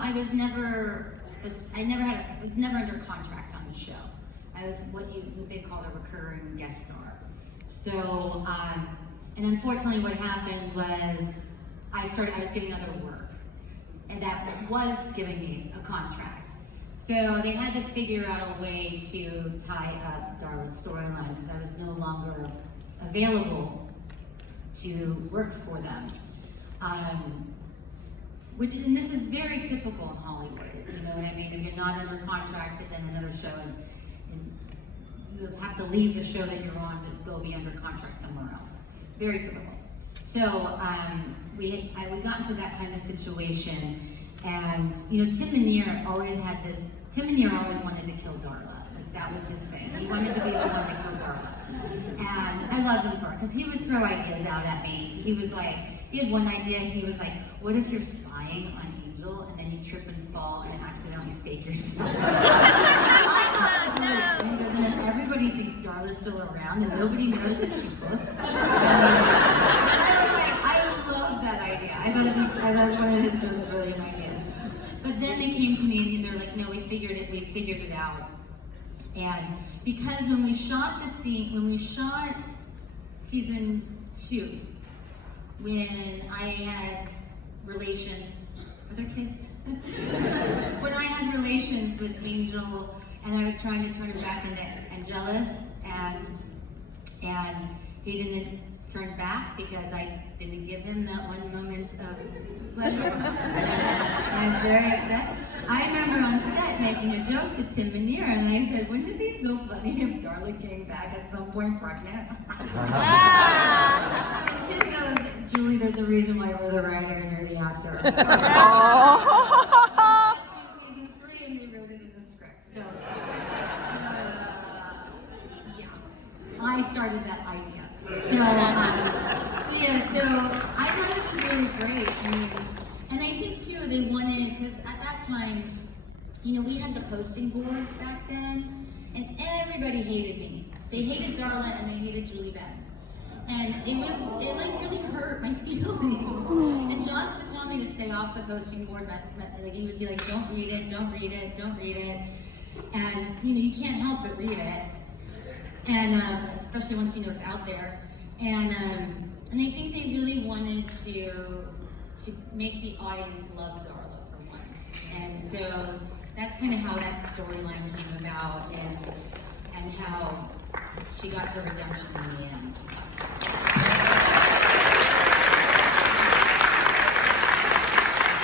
I was never under contract on the show. I was what they call a recurring guest star. So, and unfortunately what happened was I was getting other work, and that was giving me a contract. So they had to figure out a way to tie up Darla's storyline because I was no longer available to work for them. And this is very typical in Hollywood, you know what I mean? If you're not under contract, but then another show, and you have to leave the show that you're on to go be under contract somewhere else. Very typical. So we got into that kind of situation, and Tim Minear always wanted to kill Darla. Like, that was his thing. He wanted to be the one to kill Darla. And I loved him for it, because he would throw ideas out at me. He had one idea, he was like, what if you're spying on Angel and then you trip and fall and accidentally stake yourself? And he goes, and if everybody thinks Darla's still around and nobody knows that she posts. I was like, I love that idea. I thought it was one of his most brilliant ideas. But then they came to me and they're like, no, we figured it out. And because when we shot season 2, when I had relations, other kids? When I had relations with Angel, and I was trying to turn him back into Angelus, and he didn't turn back because I didn't give him that one moment of pleasure. I was very upset. I remember on set making a joke to Tim Minear, and I said, wouldn't it be so funny if Darla came back at some point pregnant? Tim goes, Julie, there's a reason why we're the writer and you're the actor. Season 3, and they wrote it in the script. So, yeah, I started that idea. So I thought it was really great. And I think too, they wanted, because at that time, we had the posting boards back then, and everybody hated me. They hated Darla and they hated Judy Benz. And it really hurt my feelings. And Joss would tell me to stay off the posting board. He would be like, don't read it, don't read it, don't read it. And you can't help but read it. And especially once it's out there. And I think they really wanted to make the audience love Darla for once. And so that's kind of how that storyline came about, and how she got her redemption in the end.